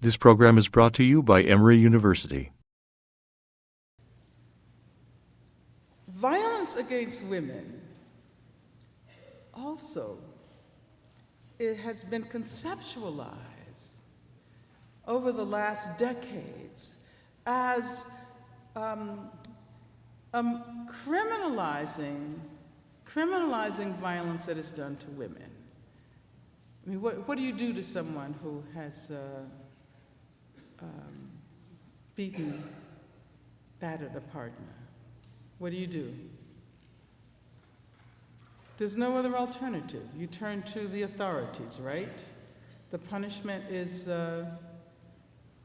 This program is brought to you by Emory University. Violence against women also, it has been conceptualized over the last decades as criminalizing violence that is done to women. I mean, what do you do to someone who has beaten, battered a partner? What do? There's no other alternative. You turn to the authorities, right? The punishment is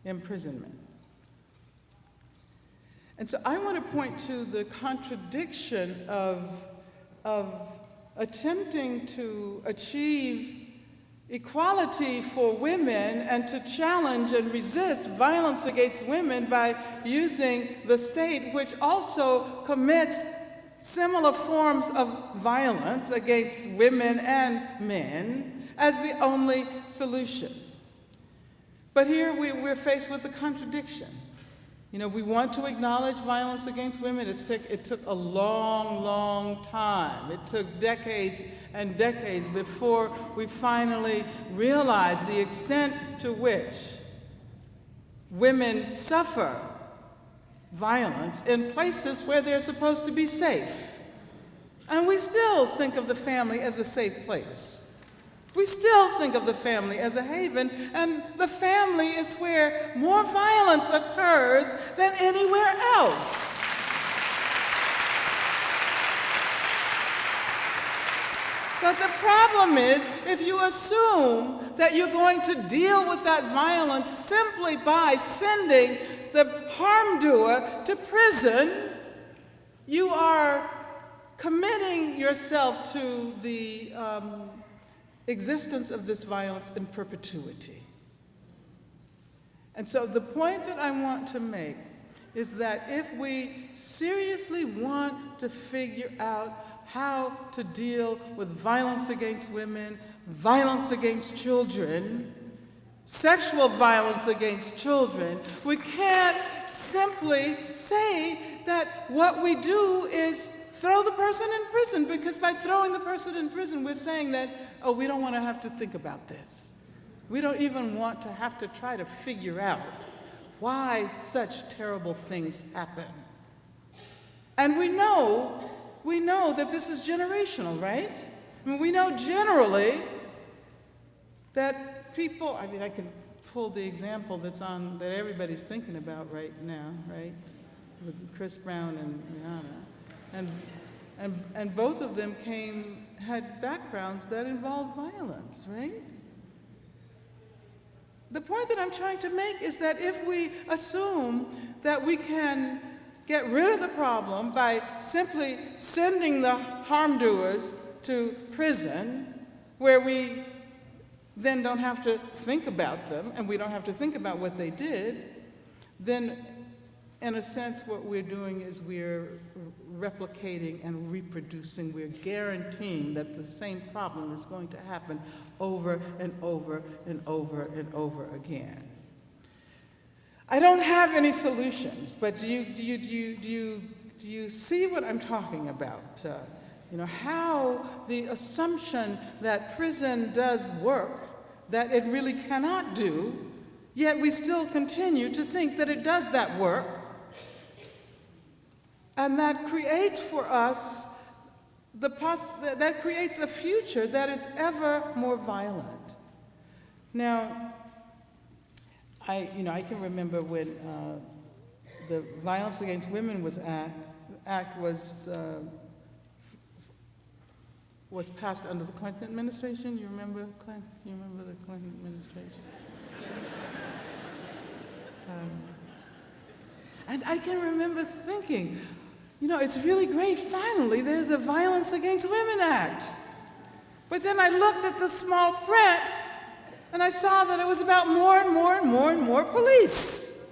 imprisonment. And so I want to point to the contradiction of attempting to achieve equality for women and to challenge and resist violence against women by using the state, which also commits similar forms of violence against women and men, as the only solution. But here we're faced with a contradiction. You know, we want to acknowledge violence against women. It took a long, long time. It took decades and decades before we finally realized the extent to which women suffer violence in places where they're supposed to be safe. And we still think of the family as a safe place. We still think of the family as a haven, and the family is where more violence occurs than anywhere else. But the problem is, if you assume that you're going to deal with that violence simply by sending the harm doer to prison, you are committing yourself to the existence of this violence in perpetuity. And so the point that I want to make is that if we seriously want to figure out how to deal with violence against women, violence against children, sexual violence against children, we can't simply say that what we do is throw the person in prison, because by throwing the person in prison, we're saying that, oh, we don't want to have to think about this. We don't even want to have to try to figure out why such terrible things happen. And we know that this is generational, right? I mean, we know generally that people, I mean, I can pull the example that everybody's thinking about right now, right? With Chris Brown and Rihanna. And both of them had backgrounds that involved violence, right? The point that I'm trying to make is that if we assume that we can get rid of the problem by simply sending the harm doers to prison, where we then don't have to think about them and we don't have to think about what they did, then in a sense what we're doing is we're replicating and reproducing. We're guaranteeing that the same problem is going to happen over and over and over and over again. I don't have any solutions, but do you see what I'm talking about? How the assumption that prison does work that it really cannot do, yet we still continue to think that it does that work. And that creates for us that creates a future that is ever more violent. Now, I can remember when the Violence Against Women Act was passed under the Clinton administration. You remember Clinton? You remember the Clinton administration? And I can remember thinking, it's really great, finally, there's a Violence Against Women Act. But then I looked at the small print, and I saw that it was about more and more and more and more police,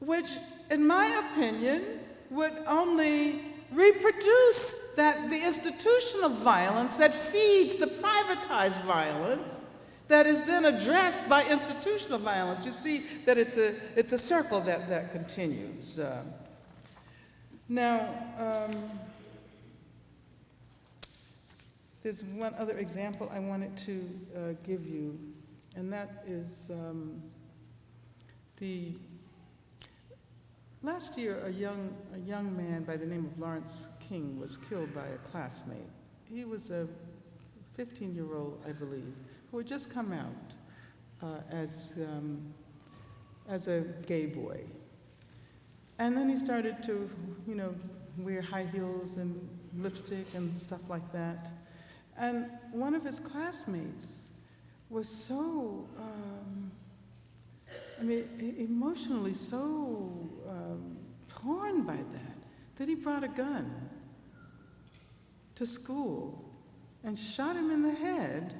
which, in my opinion, would only reproduce the institutional violence that feeds the privatized violence that is then addressed by institutional violence. You see that it's a circle that continues. Now, there's one other example I wanted to give you, and that is last year a young man by the name of Lawrence King was killed by a classmate. He was a 15-year-old, I believe, who had just come out as a gay boy. And then he started to, wear high heels and lipstick and stuff like that. And one of his classmates was so, emotionally so torn by that he brought a gun to school and shot him in the head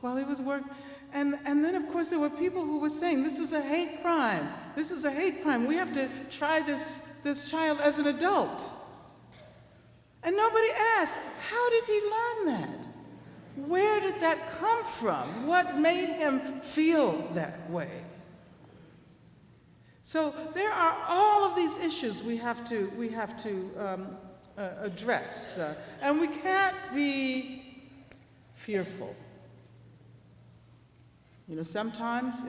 while he was working. And then, of course, there were people who were saying, this is a hate crime. This is a hate crime. We have to try this child as an adult. And nobody asked, how did he learn that? Where did that come from? What made him feel that way? So there are all of these issues we have to address, and we can't be fearful. Sometimes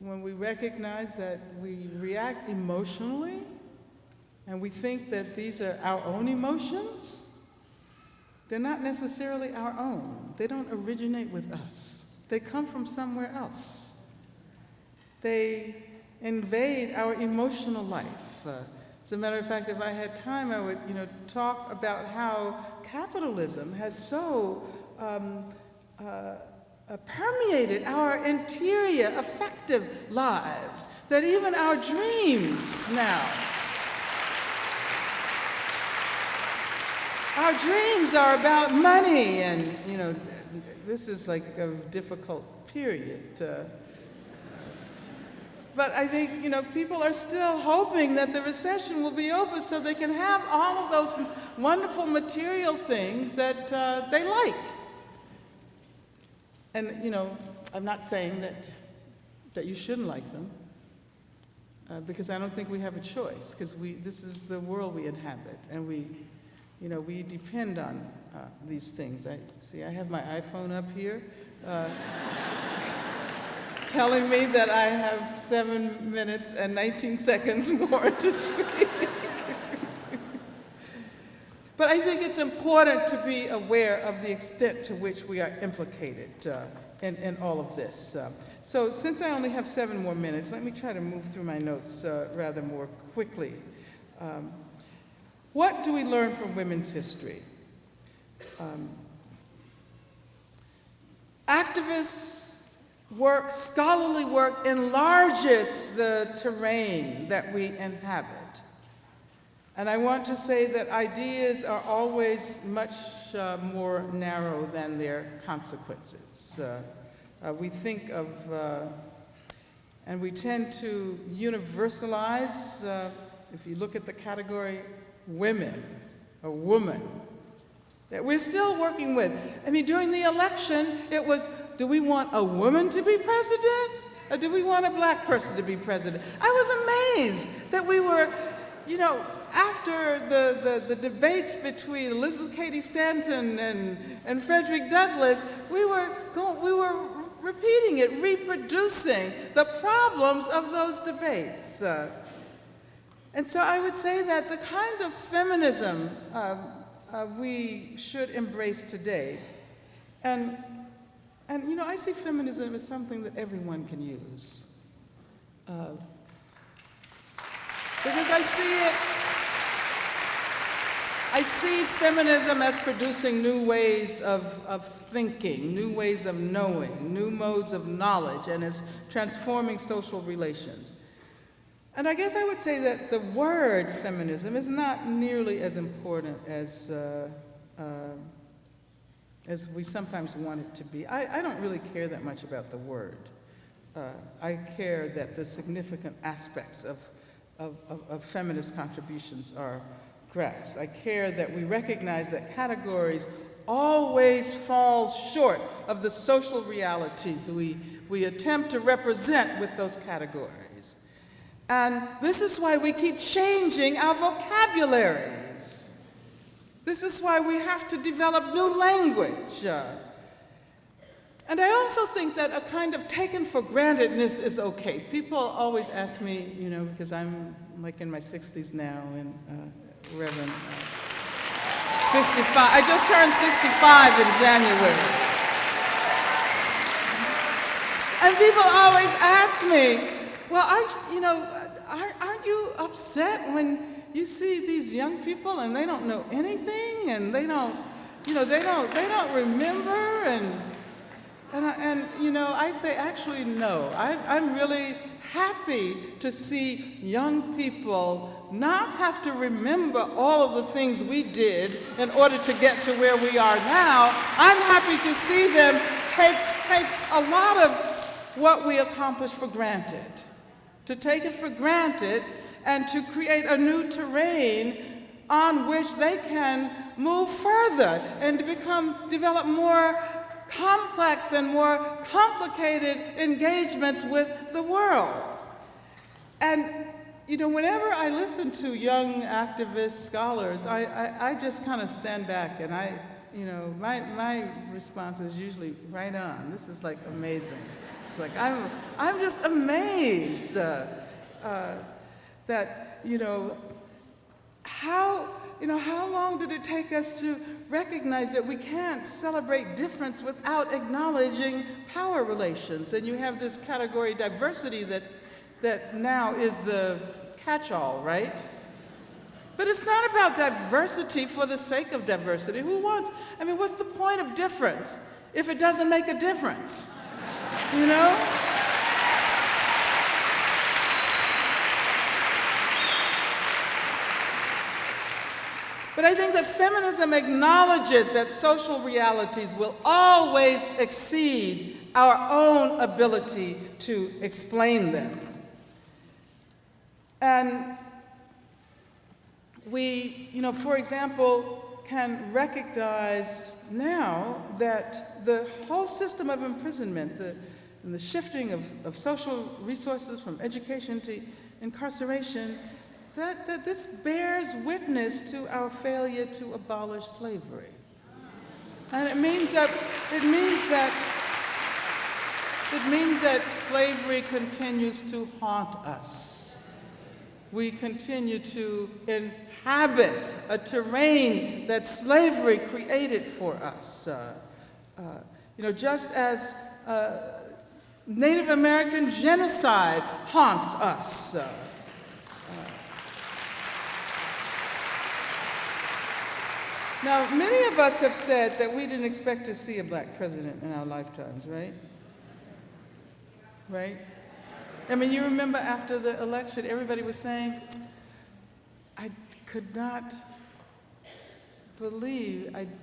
when we recognize that we react emotionally and we think that these are our own emotions, they're not necessarily our own. They don't originate with us. They come from somewhere else. They invade our emotional life. As a matter of fact, if I had time, I would, talk about how capitalism has so permeated our interior, affective lives that even our dreams now, our dreams are about money, and this is like a difficult period. But I think, people are still hoping that the recession will be over so they can have all of those wonderful material things that they like. And, I'm not saying that you shouldn't like them, because I don't think we have a choice, because this is the world we inhabit, and we depend on these things. I have my iPhone up here. Telling me that I have 7 minutes and 19 seconds more to speak. But I think it's important to be aware of the extent to which we are implicated in all of this. So since I only have 7 more minutes, let me try to move through my notes rather more quickly. What do we learn from women's history? Activists' work, scholarly work, enlarges the terrain that we inhabit. And I want to say that ideas are always much more narrow than their consequences. We think of, and we tend to universalize, if you look at the category women, or woman, that we're still working with. During the election, it was, do we want a woman to be president, or do we want a black person to be president? I was amazed that we were, after the debates between Elizabeth Cady Stanton and Frederick Douglass, we were repeating it, reproducing the problems of those debates. And so I would say that the kind of feminism we should embrace today, and I see feminism as something that everyone can use. Because I see feminism as producing new ways of thinking, new ways of knowing, new modes of knowledge, and as transforming social relations. And I guess I would say that the word feminism is not nearly as important as we sometimes want it to be. I don't really care that much about the word. I care that the significant aspects of feminist contributions are grasp. I care that we recognize that categories always fall short of the social realities we attempt to represent with those categories. And this is why we keep changing our vocabularies. This is why we have to develop new language. And I also think that a kind of taken for grantedness is okay. People always ask me, because I'm like in my 60s now, and Reverend, 65. I just turned 65 in January. And people always ask me, well, aren't you upset when you see these young people and they don't know anything and they don't remember and I say, actually, no. I'm really happy to see young people not have to remember all of the things we did in order to get to where we are now. I'm happy to see them take a lot of what we accomplished for granted, to take it for granted and to create a new terrain on which they can move further and to develop more complex and more complicated engagements with the world. And, whenever I listen to young activist scholars, I just kind of stand back and my response is usually right on. This is like amazing. It's like I'm just amazed that, how long did it take us to recognize that we can't celebrate difference without acknowledging power relations? And you have this category diversity that now is the catch-all, right? But it's not about diversity for the sake of diversity. What's the point of difference if it doesn't make a difference? But I think that feminism acknowledges that social realities will always exceed our own ability to explain them. And we, for example, can recognize now that the whole system of imprisonment, and the shifting of social resources from education to incarceration, that this bears witness to our failure to abolish slavery. And it means that slavery continues to haunt us. We continue to inhabit a terrain that slavery created for us. Just as Native American genocide haunts us. Now, many of us have said that we didn't expect to see a black president in our lifetimes, right? Right? You remember after the election, everybody was saying, I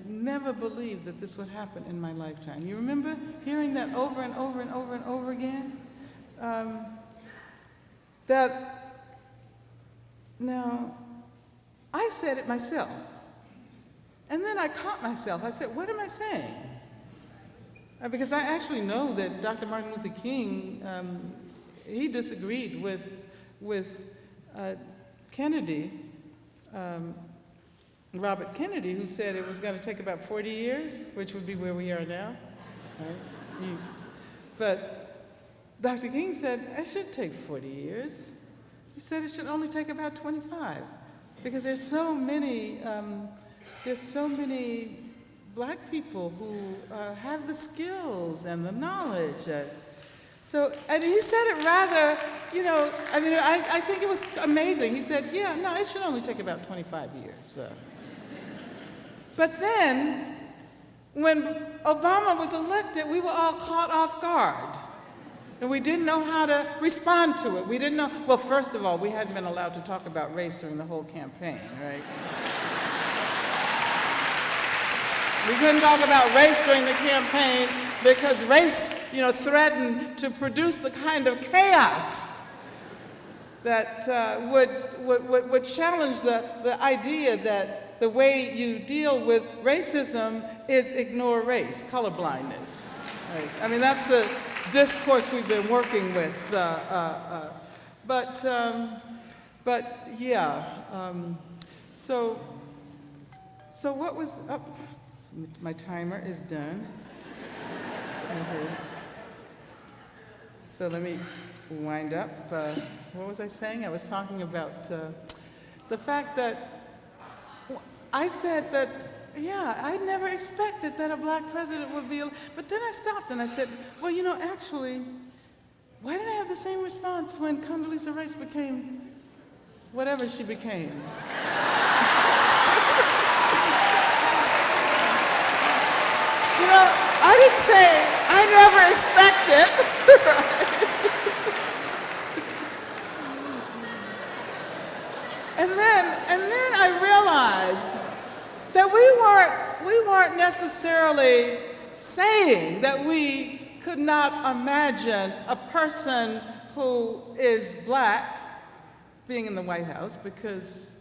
never believed that this would happen in my lifetime. You remember hearing that over and over and over and over again? Now, I said it myself. And then I caught myself. I said, what am I saying? Because I actually know that Dr. Martin Luther King, he disagreed with Kennedy, Robert Kennedy, who said it was going to take about 40 years, which would be where we are now. Right? But Dr. King said, it should take 40 years. He said it should only take about 25, because there's so many black people who have the skills and the knowledge. And he said it rather, I think it was amazing. He said, it should only take about 25 years. But then, when Obama was elected, we were all caught off guard. And we didn't know how to respond to it. We didn't know, well, first of all, we hadn't been allowed to talk about race during the whole campaign, right? We couldn't talk about race during the campaign because race, threatened to produce the kind of chaos would challenge the idea that the way you deal with racism is ignore race, colorblindness. Right? I mean, that's the discourse we've been working with. But yeah. So what was up? My timer is done. Okay. So let me wind up. What was I saying? I was talking about the fact that I said that, yeah, I never expected that a black president would be, but then I stopped and I said, well, you know, actually, why didn't I have the same response when Condoleezza Rice became whatever she became? You know, I didn't say I never expected. And then I realized that we weren't necessarily saying that we could not imagine a person who is black being in the White House because,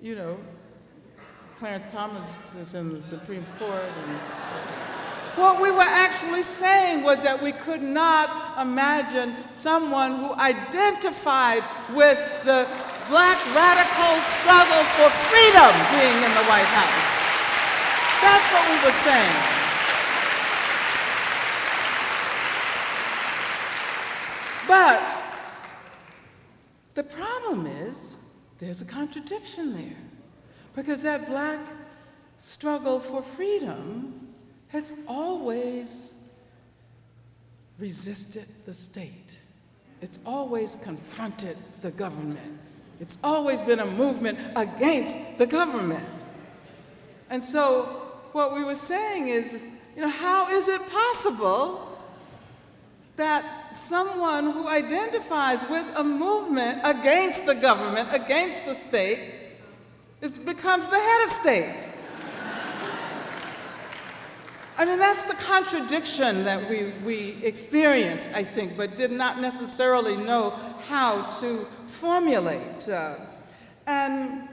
you know, Clarence Thomas is in the Supreme Court. And what we were actually saying was that we could not imagine someone who identified with the black radical struggle for freedom being in the White House. That's what we were saying. But the problem is there's a contradiction there, because that black struggle for freedom has always resisted the state. It's always confronted the government. It's always been a movement against the government. And so what we were saying is, you know, how is it possible that someone who identifies with a movement against the government, against the state, becomes the head of state? I mean, that's the contradiction that we experienced, I think, but did not necessarily know how to formulate. And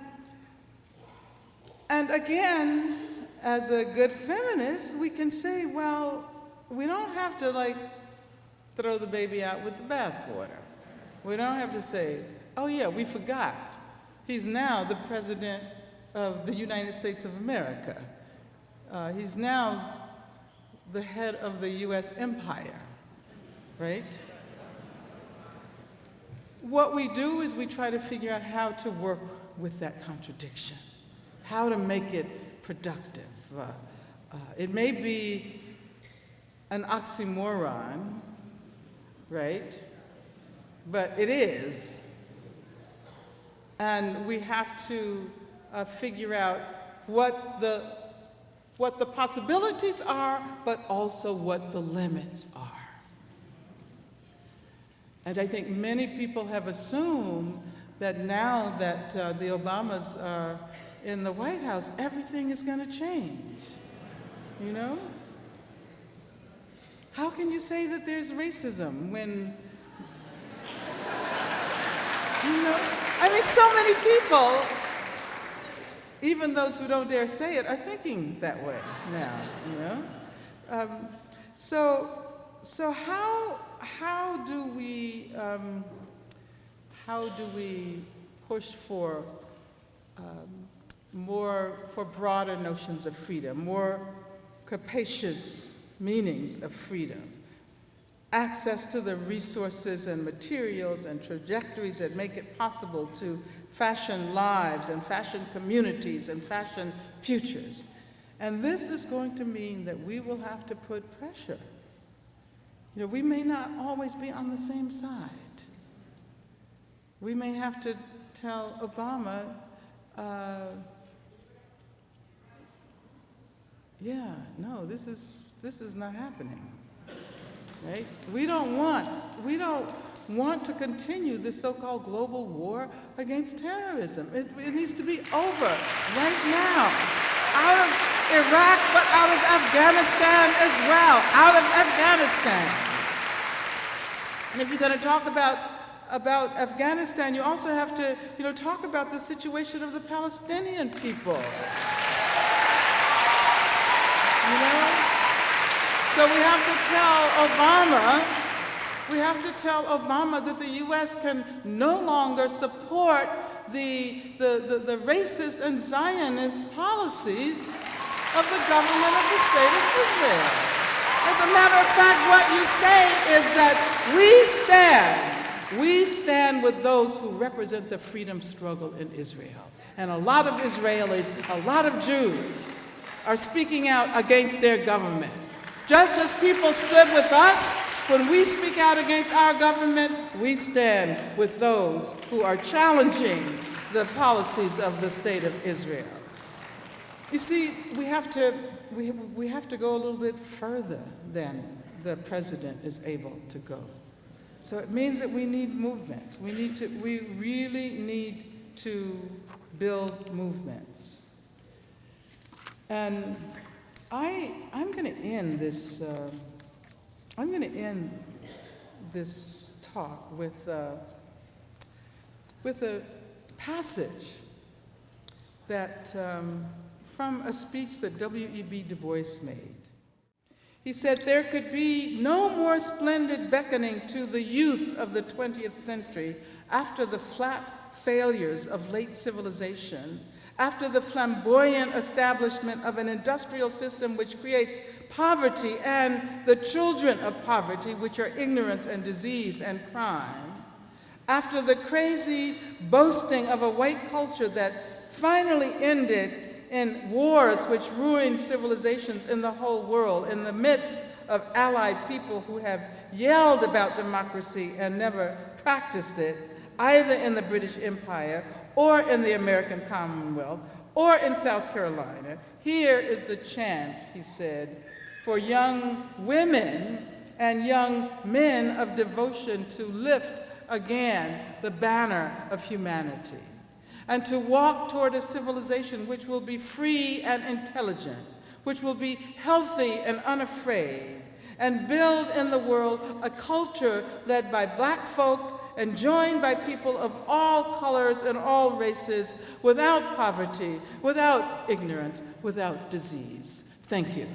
again, as a good feminist, we can say, well, we don't have to, like, throw the baby out with the bathwater. We don't have to say, oh yeah, we forgot. He's now the president of the United States of America. He's now the head of the US empire, right? What we do is we try to figure out how to work with that contradiction, how to make it productive. It may be an oxymoron, right? But it is. And we have to figure out what the possibilities are, but also what the limits are. And I think many people have assumed that now that the Obamas are in the White House, everything is going to change, you know? How can you say that there's racism when, you know? I mean, so many people, even those who don't dare say it, are thinking that way now, you know? So how do we push for broader notions of freedom, more capacious meanings of freedom, access to the resources and materials and trajectories that make it possible to fashion lives and fashion communities and fashion futures? And this is going to mean that we will have to put pressure. You know, we may not always be on the same side. We may have to tell Obama, yeah, no, this is not happening, right? We don't want to continue this so-called global war against terrorism. It needs to be over right now. Out of Iraq, but out of Afghanistan as well, out of Afghanistan. And if you're going to talk about about Afghanistan, you also have to, talk about the situation of the Palestinian people. So we have to tell Obama that the U.S. can no longer support the racist and Zionist policies of the government of the State of Israel. As a matter of fact, what you say is that we stand with those who represent the freedom struggle in Israel. And a lot of Israelis, a lot of Jews are speaking out against their government. Just as people stood with us, when we speak out against our government, we stand with those who are challenging the policies of the State of Israel. You see, we have to go a little bit further than the president is able to go. So it means that we need movements. We really need to build movements. And I'm going to end this. I'm going to end this talk with a passage that from a speech that W.E.B. Du Bois made. He said, "There could be no more splendid beckoning to the youth of the 20th century after the flat failures of late civilization, after the flamboyant establishment of an industrial system which creates poverty and the children of poverty, which are ignorance and disease and crime, after the crazy boasting of a white culture that finally ended in wars which ruined civilizations in the whole world, in the midst of allied people who have yelled about democracy and never practiced it, either in the British Empire or in the American Commonwealth or in South Carolina. Here is the chance," he said, "for young women and young men of devotion to lift again the banner of humanity and to walk toward a civilization which will be free and intelligent, which will be healthy and unafraid, and build in the world a culture led by Black folk and joined by people of all colors and all races, without poverty, without ignorance, without disease." Thank you.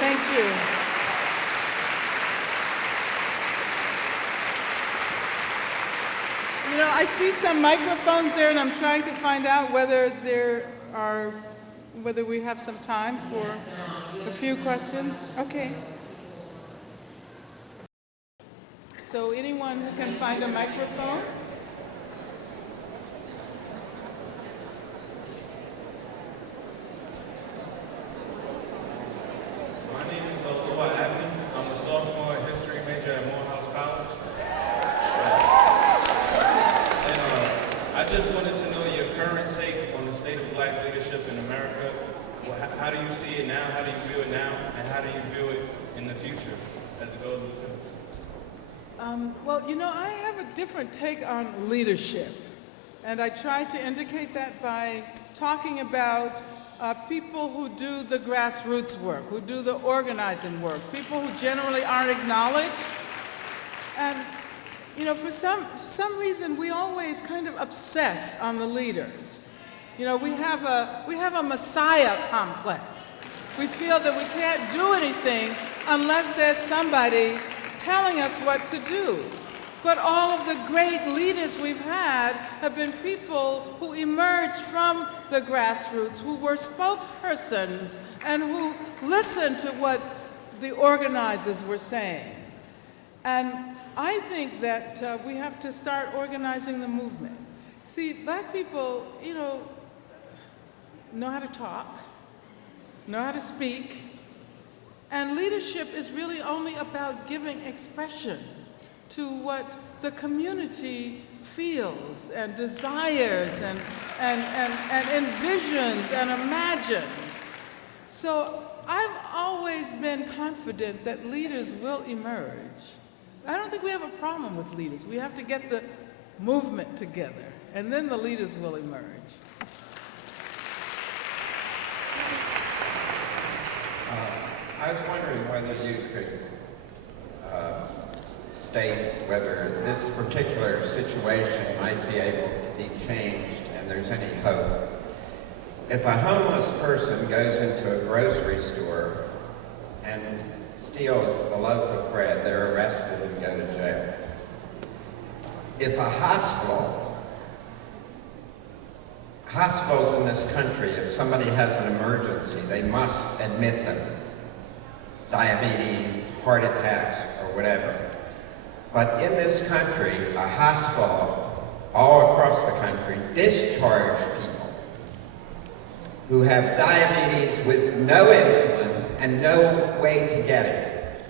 Thank you. I see some microphones there, and I'm trying to find out whether we have some time for a few questions. Okay. So anyone who can find a microphone? How do you see it now? How do you view it now? And how do you view it in the future as it goes into? Well, I have a different take on leadership. And I try to indicate that by talking about people who do the grassroots work, who do the organizing work, people who generally aren't acknowledged. And, for some reason, we always kind of obsess on the leaders. We have a messiah complex. We feel that we can't do anything unless there's somebody telling us what to do. But all of the great leaders we've had have been people who emerged from the grassroots, who were spokespersons and who listened to what the organizers were saying. And I think that we have to start organizing the movement. See, Black people, know how to talk, know how to speak, and leadership is really only about giving expression to what the community feels and desires and envisions and imagines. So I've always been confident that leaders will emerge. I don't think we have a problem with leaders. We have to get the movement together, and then the leaders will emerge. I was wondering whether you could state whether this particular situation might be able to be changed and there's any hope. If a homeless person goes into a grocery store and steals a loaf of bread, they're arrested and go to jail. If a hospitals in this country, if somebody has an emergency, they must admit them. Diabetes, heart attacks, or whatever. But in this country, a hospital all across the country discharge people who have diabetes with no insulin and no way to get it.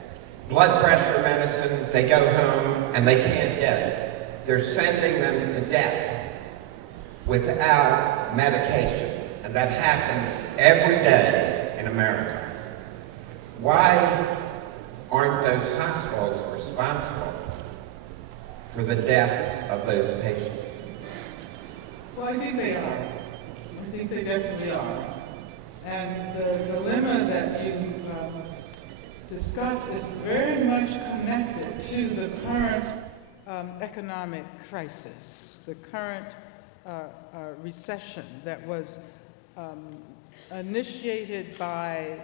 Blood pressure medicine, they go home and they can't get it. They're sending them to death without medication. And that happens every day in America. Why aren't those hospitals responsible for the death of those patients? Well, I think they are. I think they definitely are. And the dilemma that you discussed is very much connected to the current economic crisis, the current recession that was initiated by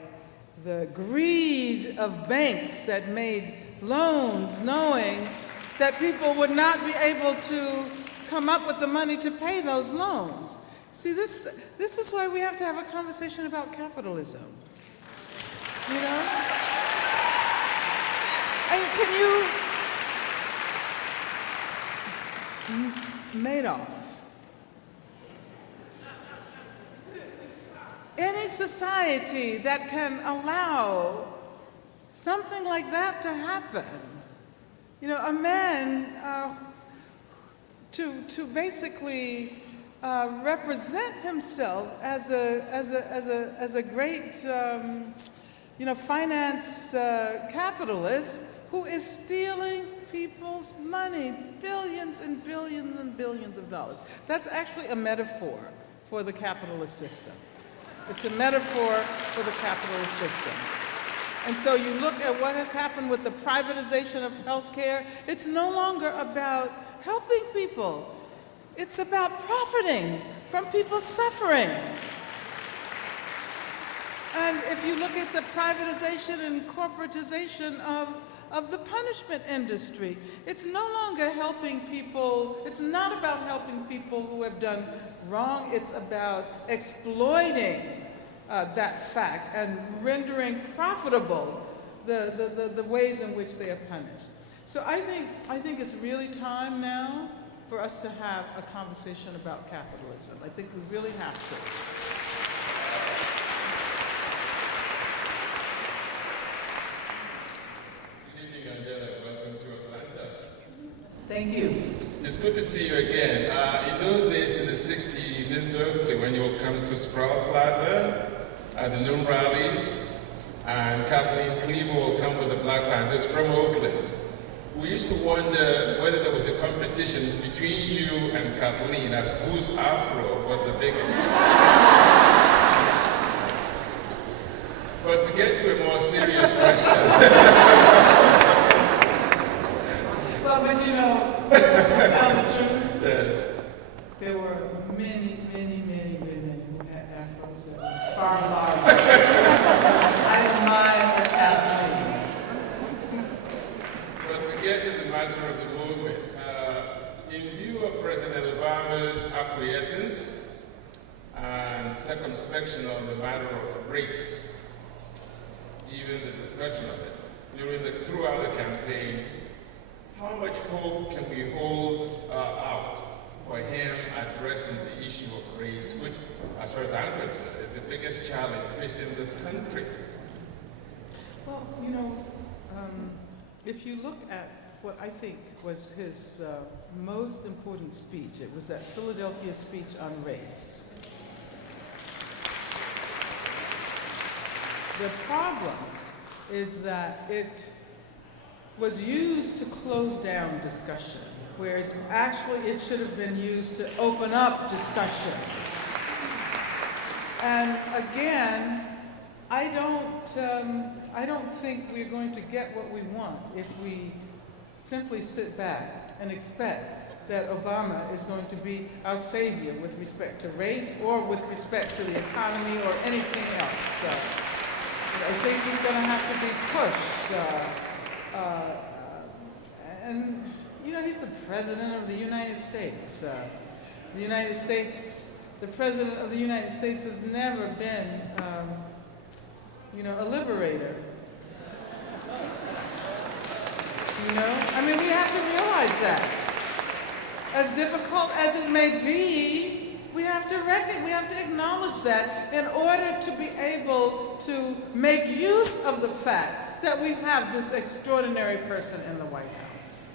the greed of banks that made loans knowing that people would not be able to come up with the money to pay those loans. See, this is why we have to have a conversation about capitalism. You know? And Madoff. Any society that can allow something like that to happen, you know, a man to basically represent himself as a great, finance capitalist who is stealing people's money, billions and billions and billions of dollars. That's actually a metaphor for the capitalist system. It's a metaphor for the capitalist system. And so you look at what has happened with the privatization of healthcare. It's no longer about helping people. It's about profiting from people's suffering. And if you look at the privatization and corporatization of the punishment industry, it's no longer helping people. It's not about helping people who have done wrong. It's about exploiting that fact and rendering profitable the ways in which they are punished. So I think it's really time now for us to have a conversation about capitalism. I think we really have to. Good evening, Angela. Welcome to Atlanta. Thank you. It's good to see you again. In those days in the 60s in Berkeley, when you will come to Sproul Plaza at the noon rallies, and Kathleen Cleaver will come with the Black Panthers from Oakland. We used to wonder whether there was a competition between you and Kathleen as whose afro was the biggest. But to get to a more serious question. Well, but you know, to tell the truth, Yes. there were many, many, many women who had afros that were far larger. I admire Kathleen. But to get to the matter of the movement, in view of President Obama's acquiescence and circumspection on the matter of race, even the discussion of it, throughout the campaign, how much hope can we hold out for him addressing the issue of race, which, as far as I'm concerned, is the biggest challenge facing this country? Well, you know, if you look at what I think was his most important speech. It was that Philadelphia speech on race. The problem is that it was used to close down discussion, whereas actually it should have been used to open up discussion. And again, I don't think we're going to get what we want if we simply sit back and expect that Obama is going to be our savior with respect to race or with respect to the economy or anything else. I think he's going to have to be pushed. And, you know, he's the President of the United States. The President of the United States has never been, a liberator. You know? I mean, we have to realize that. As difficult as it may be, we have to acknowledge that in order to be able to make use of the fact that we have this extraordinary person in the White House.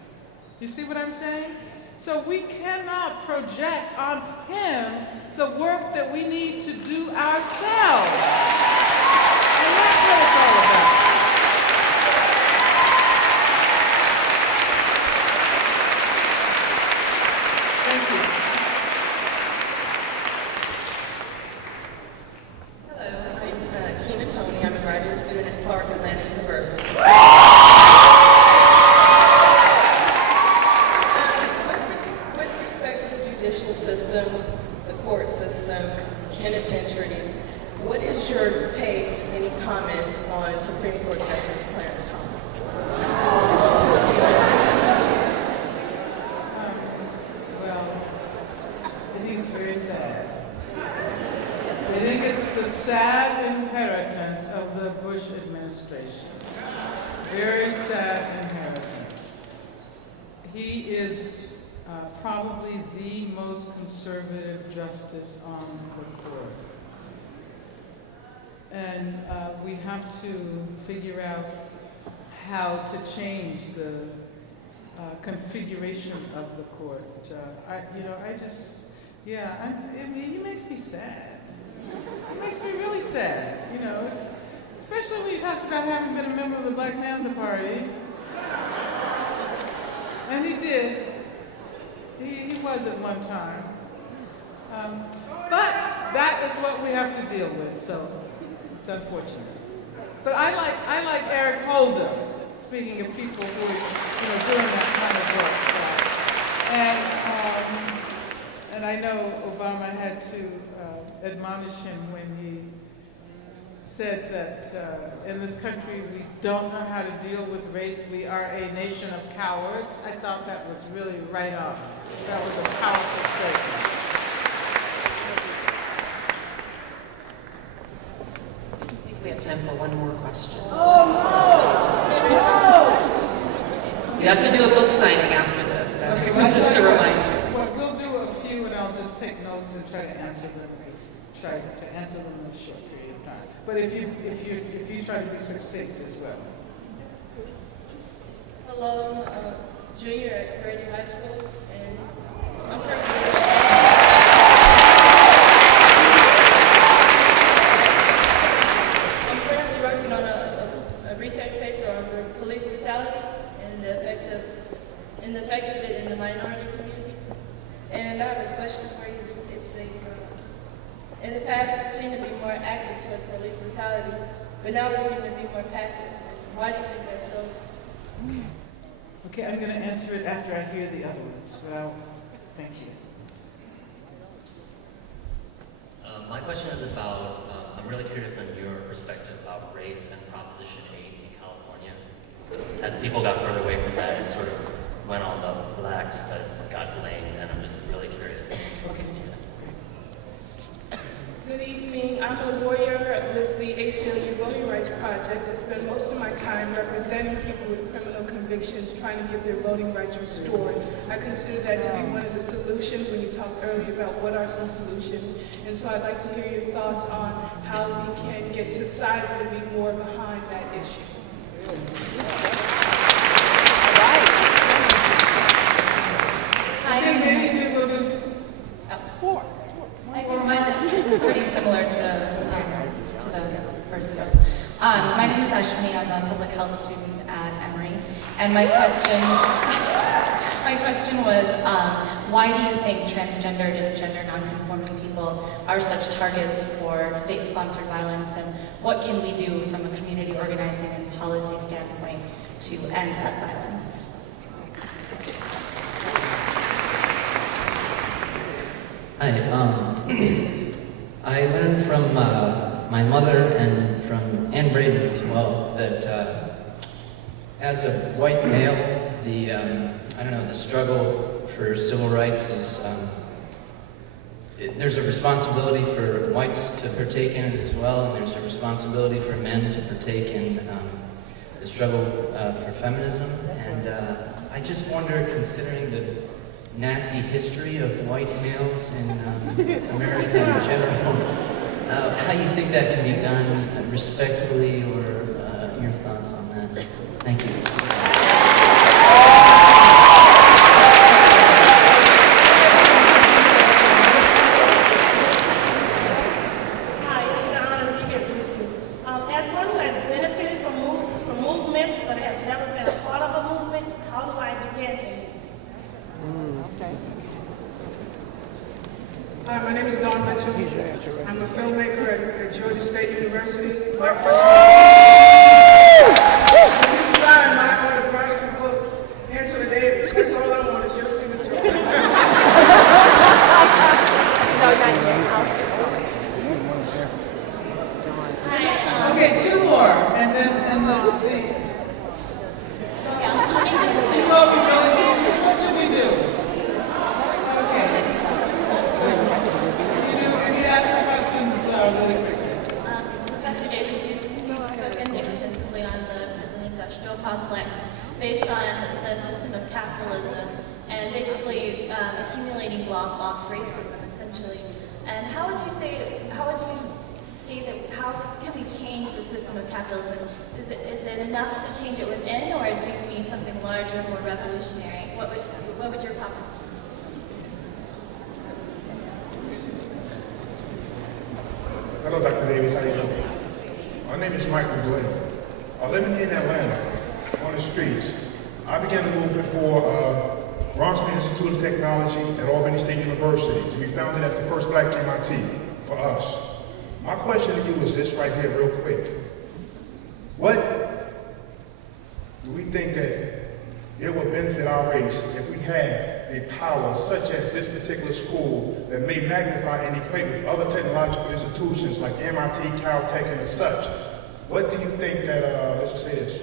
You see what I'm saying? So we cannot project on him the work that we need to do ourselves. And that's what it's all about. Thank you. Hello, I'm keynote. I'm a graduate student at Clark Atlanta University. With respect to the judicial system, the court system, penitentiaries, what is your take, any comments on Supreme Court Justice Clarence Thomas? Well, it is very sad. I think it's the sad inheritance of the Bush administration. Very sad inheritance. He is probably the most conservative justice on the court. And we have to figure out how to change the configuration of the court. He makes me sad. It makes me really sad, especially when he talks about having been a member of the Black Panther Party. And he did. He was at one time. But that is what we have to deal with, so it's unfortunate. But I like Eric Holder, speaking of people who are doing that kind of work. And I know Obama had to admonish him when he said that in this country we don't know how to deal with race. We are a nation of cowards. I thought that was really right on. That was a powerful statement. I think we have time for one more question. Oh, no! We have to do a book signing after this, so Okay, just to remind you. Well, we'll do a few, and I'll just take notes and try to answer them in a short period of time. But if you try to be succinct as well. Hello, junior at Grady High School, and I'm currently working on a research paper on police brutality and the effects of it in the minority community. And I have a question for you. It states, in the past, you seem to be more active towards police brutality, but now we seem to be more passive. Why do you think that's so? Okay, I'm going to answer it after I hear the other ones. Well, thank you. My question is about, I'm really curious on your perspective about race and Proposition 8 in California. As people got further away from that, it sort of went on the blacks that got blamed, and I'm just really curious. Okay. Good evening. I'm a lawyer with the ACLU Voting Rights Project. I spend most of my time representing people with criminal convictions, trying to get their voting rights restored. I consider that to be one of the solutions when you talked earlier about what are some solutions. And so I'd like to hear your thoughts on how we can get society to be more behind that issue. All right. And my question, my question was, why do you think transgendered and gender nonconforming people are such targets for state-sponsored violence, and what can we do from a community organizing and policy standpoint to end that violence? Hi, I learned from my mother and from Ann Braden as well that as a white male, the struggle for civil rights is, there's a responsibility for whites to partake in it as well, and there's a responsibility for men to partake in the struggle for feminism. And I just wonder, considering the nasty history of white males in America in general, how you think that can be done respectfully, or your thoughts on that. Thank you. Hi, it's an honor to be here with you. As one who has benefited from movements but has never been a part of a movement, how do I begin? Okay. Hi, my name is Don Mitchell. I'm a filmmaker at Georgia State University. My please sign my autobiography book, Angela Davis. That's all I want is your signature. Okay, two more, and let's see. You know, what should we do? Okay. If you ask me questions, really quickly. Professor Davis, you've spoken extensively on the prison industrial complex based on the system of capitalism and basically accumulating wealth off racism, essentially. And how would you say that, how can we change the system of capitalism? Is it enough to change it within, or do we need something larger, more revolutionary? What would your proposition be? Hello, Dr. Davis. How you doing? My name is Michael Glenn. Living here in Atlanta, on the streets, I began the movement for Bronson Institute of Technology at Albany State University to be founded as the first black MIT for us. My question to you is this right here, real quick. What do we think that it would benefit our race if we had a power such as this particular school that may magnify and equate with other technological institutions like MIT, Caltech, and as such? What do you think that, let's just say this,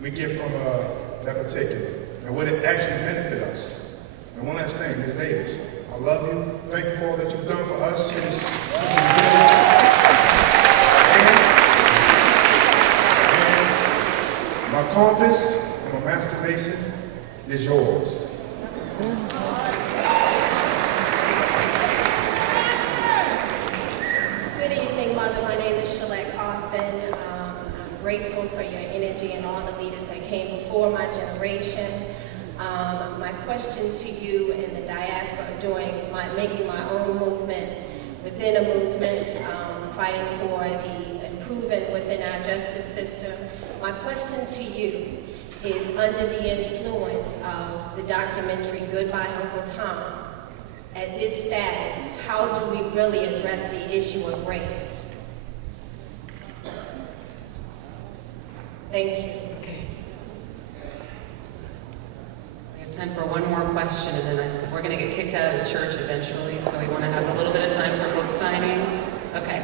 we get from that particular? And would it actually benefit us? And one last thing, Ms. Davis, I love you. Thank you for all that you've done for us since the beginning. And my compass and my master mason is yours. Good evening, Mother. My name is Shalette Costin. I'm grateful for your energy and all the leaders that came before my generation. My question to you in the diaspora, making my own movements within a movement, fighting for the improvement within our justice system. My question to you is, under the influence of the documentary Goodbye Uncle Tom, at this status, how do we really address the issue of race? Thank you. We have time for one more question, and then we're going to get kicked out of the church eventually, so we want to have a little bit of time for book signing. Okay.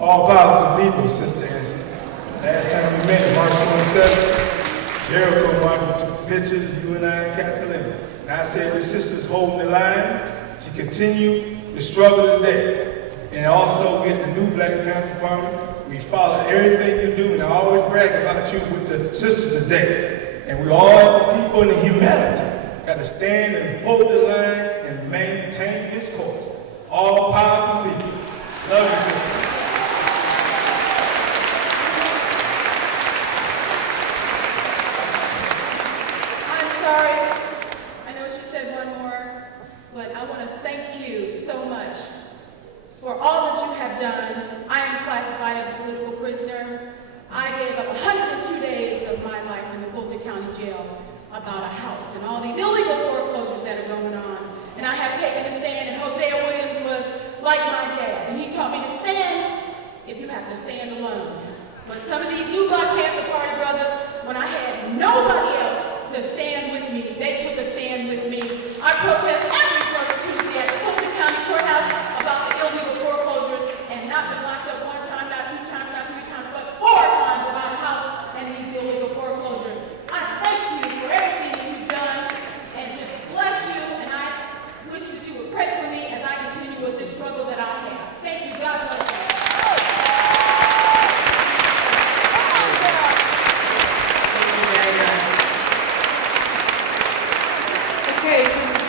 All powerful people, Sister Angela. Last time we met, March 27th, Jericho marked pictures, you and I and Capitalism. And I said, the sisters holding the line to continue the struggle today. And also, we at the new Black Panther Party, we follow everything you do, and I always brag about you with the sisters today. And we all, people in the humanity, got to stand and hold the line and maintain this course. All powerful people. Love you, sisters. I'm sorry. I know she said one more, but I want to thank you so much for all that you have done. I am classified as a political prisoner. I gave up 102 days of my life in the jail about a house and all these illegal foreclosures that are going on. And I have taken a stand, and Hosea Williams was like my dad, and he taught me to stand if you have to stand alone. But some of these new Black Panther Party brothers, when I had nobody else to stand with me, they took a stand with me. I protest every first Tuesday at the Fulton County Courthouse about the illegal foreclosures, and not been locked up one time, not two times, not three times, but 4 times about a house and these illegal foreclosures. I thank you for everything that you've done, and just bless you, and I wish that you would pray for me as I continue with this struggle that I have. Thank you. God bless you. Okay,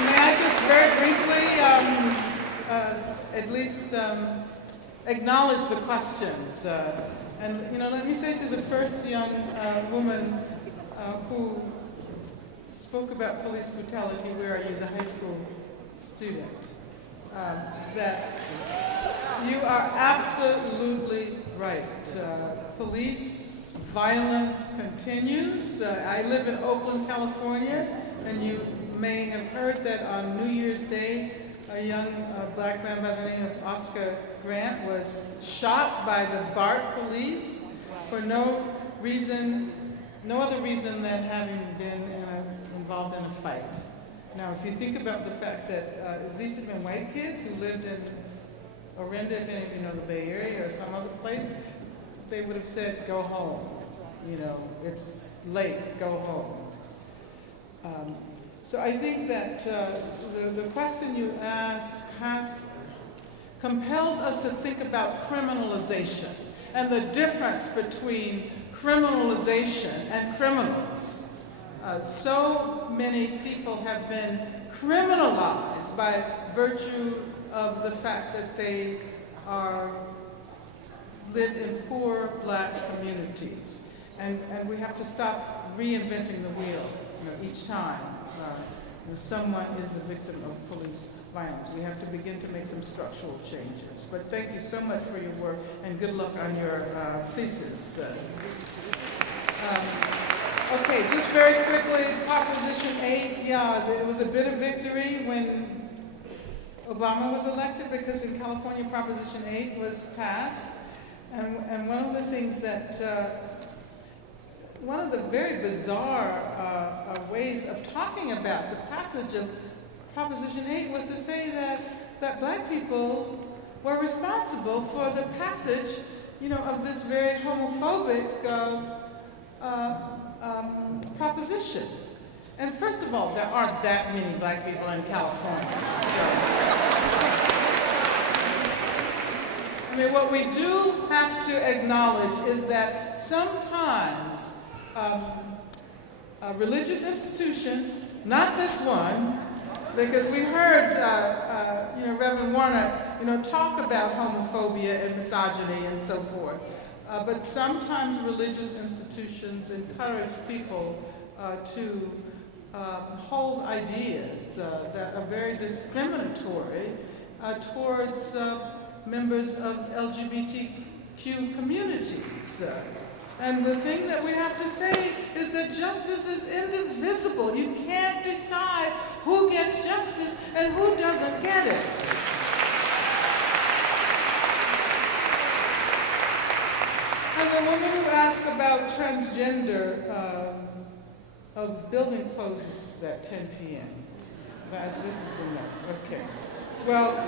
may I just very briefly at least acknowledge the questions. And, you know, let me say to the first young woman who spoke about police brutality, where are you, the high school student, that you are absolutely right. Police violence continues. I live in Oakland, California, and you may have heard that on New Year's Day, a young black man by the name of Oscar Grant was shot by the BART police for no other reason than having been involved in a fight. Now, if you think about the fact that these have been white kids who lived in Orinda, if any of you know the Bay Area or some other place, they would have said, go home. You know, it's late, go home. So I think that the question you ask compels us to think about criminalization and the difference between criminalization and criminals. So many people have been criminalized by virtue of the fact that they live in poor black communities. And we have to stop reinventing the wheel, you know, each time someone is the victim of police violence. We have to begin to make some structural changes. But thank you so much for your work, and good luck on your thesis. Okay, just very quickly, Proposition 8, yeah, it was a bit of victory when Obama was elected, because in California, Proposition 8 was passed. And one of the things that one of the very bizarre ways of talking about the passage of Proposition 8 was to say that black people were responsible for the passage, you know, of this very homophobic proposition. And first of all, there aren't that many black people in California. I mean, what we do have to acknowledge is that sometimes religious institutions, not this one, because we heard Reverend Warner, talk about homophobia and misogyny and so forth. But sometimes religious institutions encourage people to hold ideas that are very discriminatory towards members of LGBTQ communities. And the thing that we have to say is that justice is indivisible. You can't decide who gets justice and who doesn't get it. And the woman who asked about transgender of building closes at 10 p.m. This is the note. Okay. Well,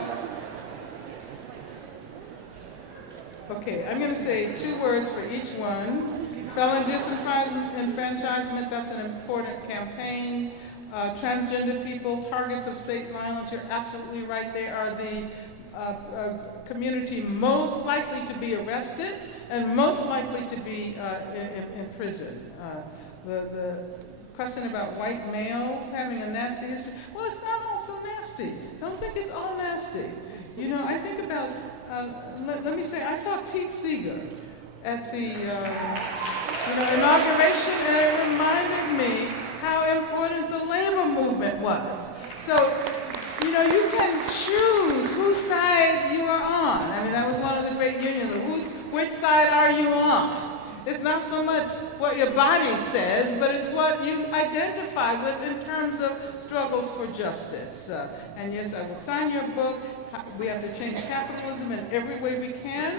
okay, I'm going to say 2 words for each one. Felon disenfranchisement, that's an important campaign. Transgender people, targets of state violence, you're absolutely right. They are the community most likely to be arrested and most likely to be in prison. The question about white males having a nasty history, well, it's not all so nasty. Don't think it's all nasty. I think about, let me say, I saw Pete Seeger at the inauguration, and it reminded me how important the labor movement was. So, you can choose whose side you are on. I mean, that was one of the great unions. Which side are you on? It's not so much what your body says, but it's what you identify with in terms of struggles for justice. And yes, I will sign your book. We have to change capitalism in every way we can,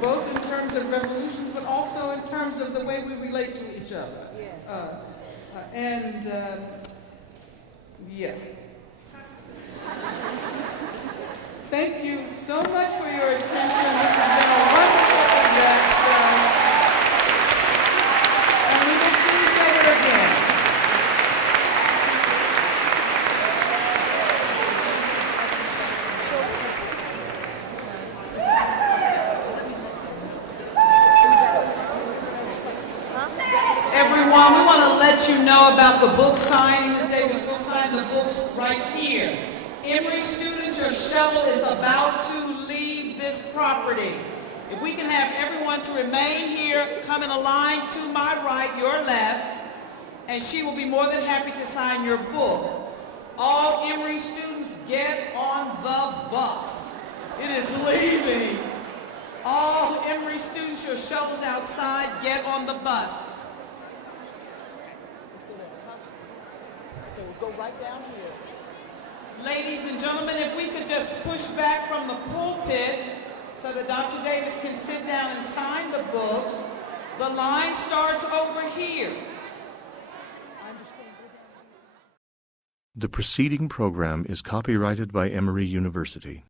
both in terms of revolutions, but also in terms of the way we relate to each other. Yeah. Thank you so much for your attention. This has been a wonderful event. And we will see each other again. Everyone, we want to let you know about the book signing. Ms. Davis will sign the books right here. Emory students, your shuttle is about to leave this property. If we can have everyone to remain here, come in a line to my right, your left, and she will be more than happy to sign your book. All Emory students, get on the bus. It is leaving. All Emory students, your shuttle's outside, get on the bus. Okay, we'll go right down here. Ladies and gentlemen, if we could just push back from the pulpit so that Dr. Davis can sit down and sign the books. The line starts over here. The preceding program is copyrighted by Emory University.